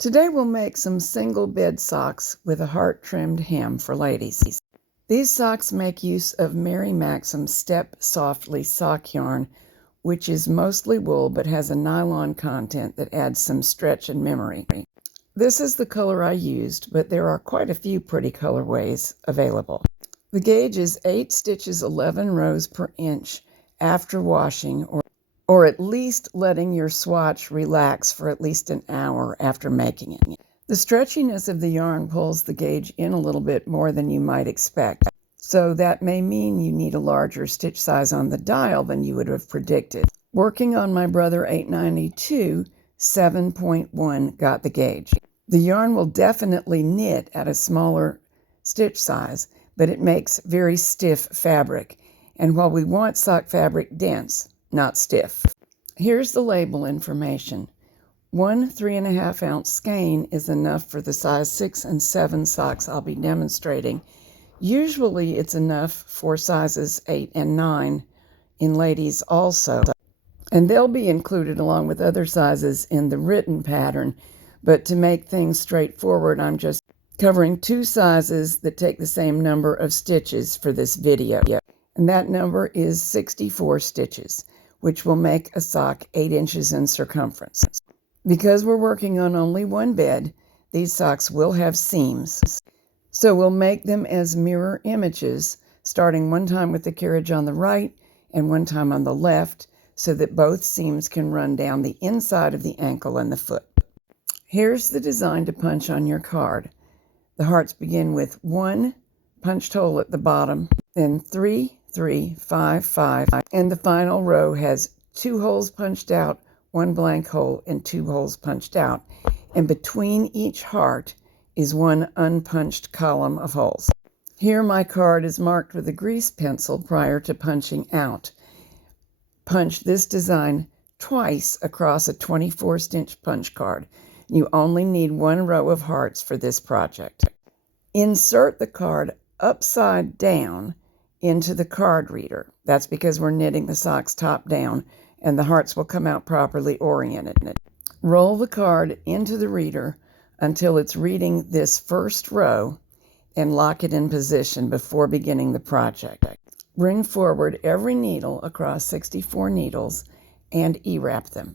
Today we'll make some single bed socks with a heart-trimmed hem for ladies. These socks make use of Mary Maxim Step Softly sock yarn, which is mostly wool but has a nylon content that adds some stretch and memory. This is the color I used, but there are quite a few pretty colorways available. The gauge is 8 stitches 11 rows per inch after washing, or at least letting your swatch relax for at least an hour after making it. The stretchiness of the yarn pulls the gauge in a little bit more than you might expect, so that may mean you need a larger stitch size on the dial than you would have predicted. Working on my Brother 892, 7.1 got the gauge. The yarn will definitely knit at a smaller stitch size, but it makes very stiff fabric. And while we want sock fabric dense, not stiff. Here's the label information. 1 3.5 ounce skein is enough for the size 6 and 7 socks I'll be demonstrating. Usually it's enough for sizes 8 and 9 in ladies also. And they'll be included along with other sizes in the written pattern. But to make things straightforward, I'm just covering 2 sizes that take the same number of stitches for this video. And that number is 64 stitches, which will make a sock 8 inches in circumference. Because we're working on only one bed, these socks will have seams. So we'll make them as mirror images, starting one time with the carriage on the right and one time on the left, so that both seams can run down the inside of the ankle and the foot. Here's the design to punch on your card. The hearts begin with 1 punched hole at the bottom, then 3, 3, 5, 5, and the final row has 2 holes punched out, 1 blank hole, and 2 holes punched out. And between each heart is 1 unpunched column of holes. Here my card is marked with a grease pencil prior to punching out. Punch this design twice across a 24-stitch punch card. You only need 1 row of hearts for this project. Insert the card upside down into the card reader. That's because we're knitting the socks top down, and the hearts will come out properly oriented. Roll the card into the reader until it's reading this first row and lock it in position before beginning the project. Bring forward every needle across 64 needles and E-wrap them.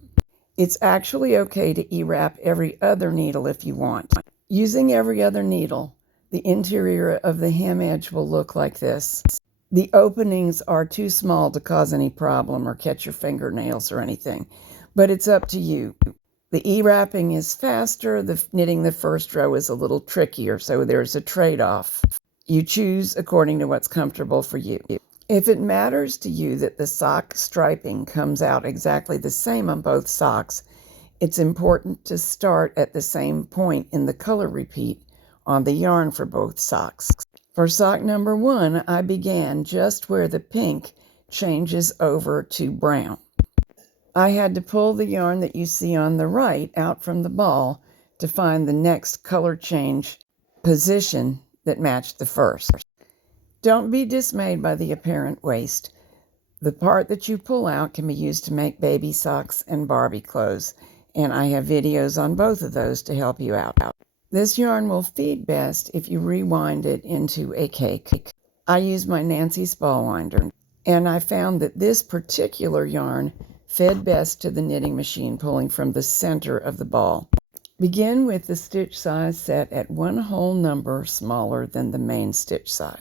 It's actually okay to E-wrap every other needle if you want. Using every other needle, the interior of the hem edge will look like this. The openings are too small to cause any problem or catch your fingernails or anything, but it's up to you. The E-wrapping is faster, knitting the first row is a little trickier, so there's a trade-off. You choose according to what's comfortable for you. If it matters to you that the sock striping comes out exactly the same on both socks, it's important to start at the same point in the color repeat on the yarn for both socks. For sock number 1, I began just where the pink changes over to brown. I had to pull the yarn that you see on the right out from the ball to find the next color change position that matched the first. Don't be dismayed by the apparent waste. The part that you pull out can be used to make baby socks and Barbie clothes, and I have videos on both of those to help you out. This yarn will feed best if you rewind it into a cake. I use my Nancy Spall winder, and I found that this particular yarn fed best to the knitting machine pulling from the center of the ball. Begin with the stitch size set at 1 whole number smaller than the main stitch size.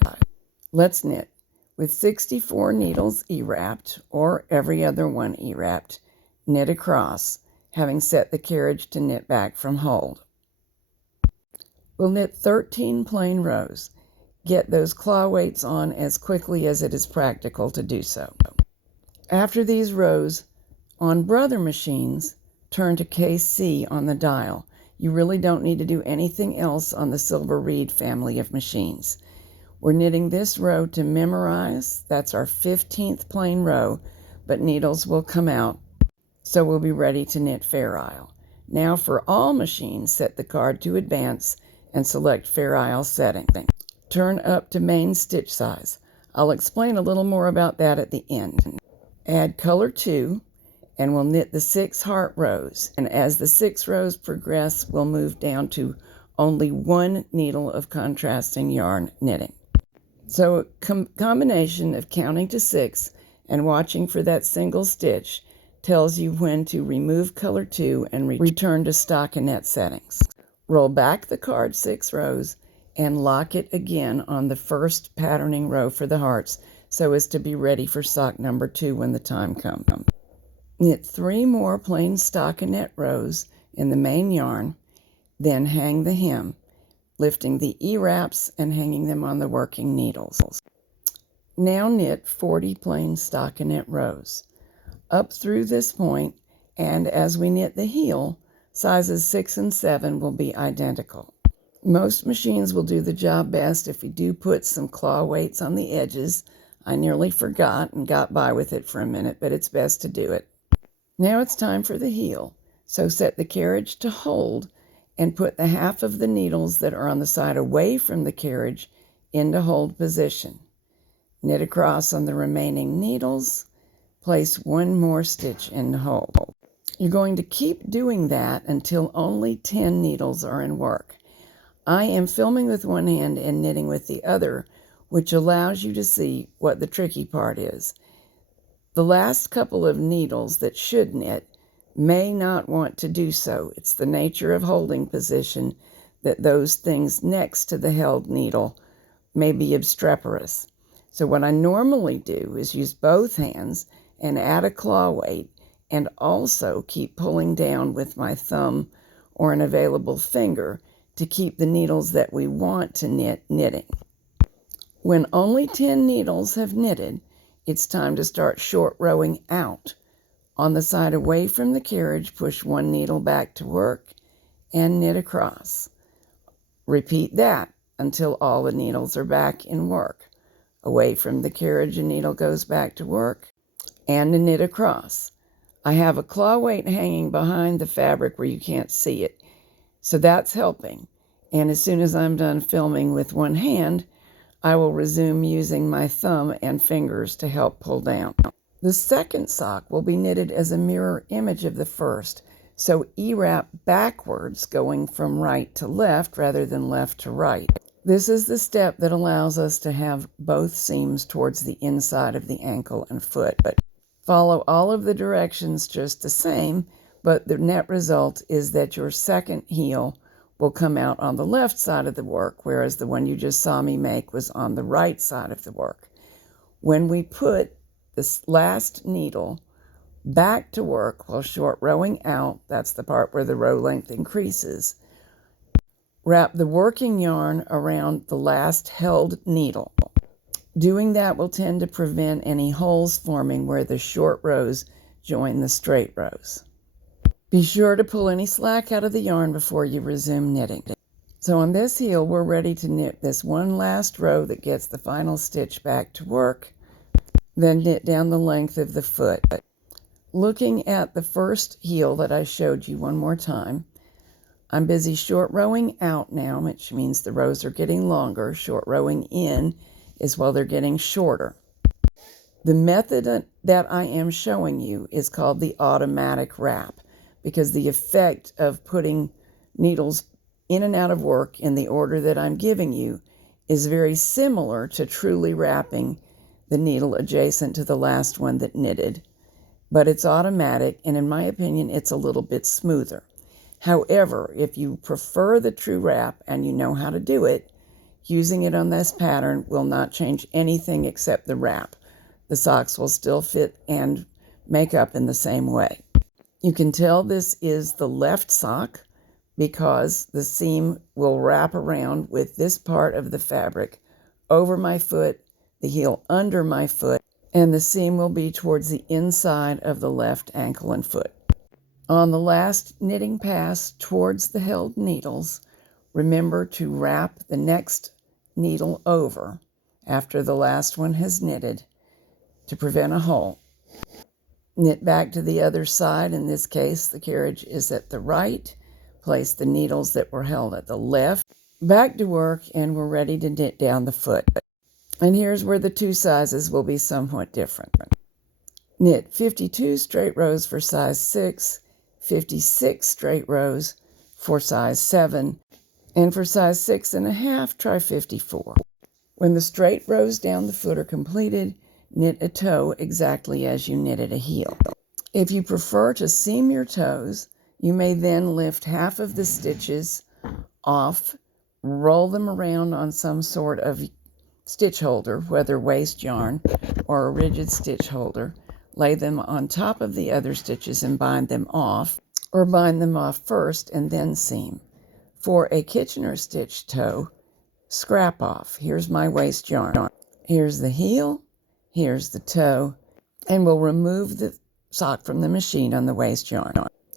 Let's knit. With 64 needles E-wrapped, or every other one E-wrapped, knit across, having set the carriage to knit back from hold. We'll knit 13 plain rows. Get those claw weights on as quickly as it is practical to do so. After these rows, on Brother machines, turn to case C on the dial. You really don't need to do anything else on the Silver Reed family of machines. We're knitting this row to memorize. That's our 15th plain row, but needles will come out, so we'll be ready to knit Fair Isle. Now for all machines, set the card to advance and select Fair Isle setting. Turn up to main stitch size. I'll explain a little more about that at the end. Add color 2 and we'll knit the 6 heart rows. And as the 6 rows progress, we'll move down to only 1 needle of contrasting yarn knitting. So a combination of counting to 6 and watching for that single stitch tells you when to remove color 2 and return to stockinette settings. Roll back the card 6 rows and lock it again on the first patterning row for the hearts so as to be ready for sock number 2 when the time comes. Knit 3 more plain stockinette rows in the main yarn, then hang the hem, lifting the E-wraps and hanging them on the working needles. Now knit 40 plain stockinette rows. Up through this point, and as we knit the heel, sizes 6 and 7 will be identical. Most machines will do the job best if you do put some claw weights on the edges. I nearly forgot and got by with it for a minute, but it's best to do it. Now it's time for the heel, so set the carriage to hold and put the half of the needles that are on the side away from the carriage into hold position. Knit across on the remaining needles, place 1 more stitch in hold. You're going to keep doing that until only 10 needles are in work. I am filming with one hand and knitting with the other, which allows you to see what the tricky part is. The last couple of needles that should knit may not want to do so. It's the nature of holding position that those things next to the held needle may be obstreperous. So what I normally do is use both hands and add a claw weight and also keep pulling down with my thumb or an available finger to keep the needles that we want to knit knitting. When only 10 needles have knitted, it's time to start short rowing out. On the side away from the carriage, push 1 needle back to work and knit across. Repeat that until all the needles are back in work. Away from the carriage, a needle goes back to work and a knit across. I have a claw weight hanging behind the fabric where you can't see it, so that's helping. And as soon as I'm done filming with one hand, I will resume using my thumb and fingers to help pull down. The second sock will be knitted as a mirror image of the first, so E-wrap backwards, going from right to left rather than left to right. This is the step that allows us to have both seams towards the inside of the ankle and foot. But follow all of the directions just the same, but the net result is that your second heel will come out on the left side of the work, whereas the one you just saw me make was on the right side of the work. When we put this last needle back to work while short rowing out, that's the part where the row length increases, wrap the working yarn around the last held needle. Doing that will tend to prevent any holes forming where the short rows join the straight rows. Be sure to pull any slack out of the yarn before you resume knitting. So on this heel, we're ready to knit this one last row that gets the final stitch back to work, then knit down the length of the foot. Looking at the first heel that I showed you one more time, I'm busy short rowing out now, which means the rows are getting longer. Short rowing in is while they're getting shorter. The method that I am showing you is called the automatic wrap, because the effect of putting needles in and out of work in the order that I'm giving you is very similar to truly wrapping the needle adjacent to the last one that knitted, but it's automatic, and in my opinion, it's a little bit smoother. However, if you prefer the true wrap and you know how to do it, using it on this pattern will not change anything except the wrap. The socks will still fit and make up in the same way. You can tell this is the left sock because the seam will wrap around with this part of the fabric over my foot, the heel under my foot, and the seam will be towards the inside of the left ankle and foot. On the last knitting pass towards the held needles, remember to wrap the next needle over after the last one has knitted to prevent a hole. Knit back to the other side. In this case, the carriage is at the right. Place the needles that were held at the left. Back to work, and we're ready to knit down the foot. And here's where the two sizes will be somewhat different. Knit 52 straight rows for size 6, 56 straight rows for size 7, and for size 6.5, try 54. When the straight rows down the foot are completed, knit a toe exactly as you knitted a heel. If you prefer to seam your toes, you may then lift half of the stitches off, roll them around on some sort of stitch holder, whether waste yarn or a rigid stitch holder, lay them on top of the other stitches and bind them off, or bind them off first and then seam. For a Kitchener stitch toe, scrap off. Here's my waste yarn. Here's the heel, here's the toe, and we'll remove the sock from the machine on the waste yarn.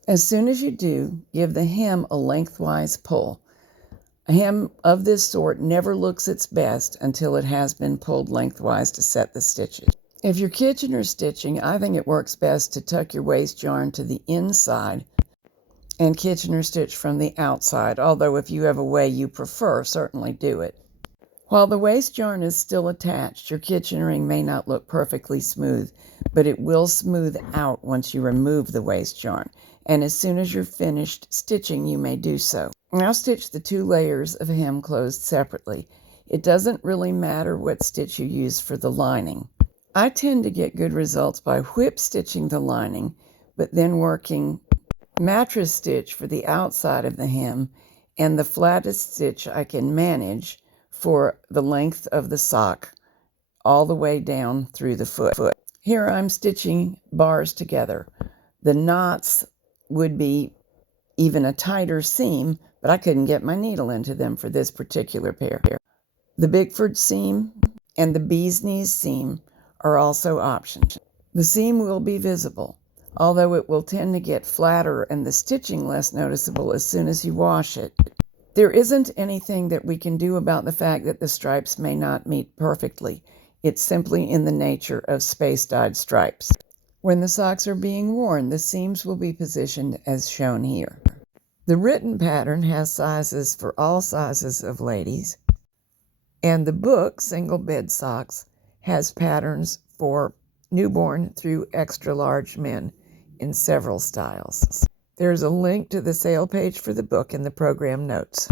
As soon as you do, give the hem a lengthwise pull. A hem of this sort never looks its best until it has been pulled lengthwise to set the stitches. If you're Kitchener stitching, I think it works best to tuck your waste yarn to the inside and Kitchener stitch from the outside, although if you have a way you prefer, certainly do it. While the waste yarn is still attached, your Kitchenering may not look perfectly smooth, but it will smooth out once you remove the waste yarn, and as soon as you're finished stitching, you may do so. Now stitch the 2 layers of hem closed separately. It doesn't really matter what stitch you use for the lining. I tend to get good results by whip stitching the lining, but then working mattress stitch for the outside of the hem and the flattest stitch I can manage for the length of the sock all the way down through the foot. Here I'm stitching bars together. The knots would be even a tighter seam, but I couldn't get my needle into them for this particular pair. The Bickford seam and the bee's knees seam are also options. The seam will be visible, although it will tend to get flatter and the stitching less noticeable as soon as you wash it. There isn't anything that we can do about the fact that the stripes may not meet perfectly. It's simply in the nature of space-dyed stripes. When the socks are being worn, the seams will be positioned as shown here. The written pattern has sizes for all sizes of ladies, and the book, Single Bed Socks, has patterns for newborn through extra large men in several styles. There's a link to the sale page for the book in the program notes.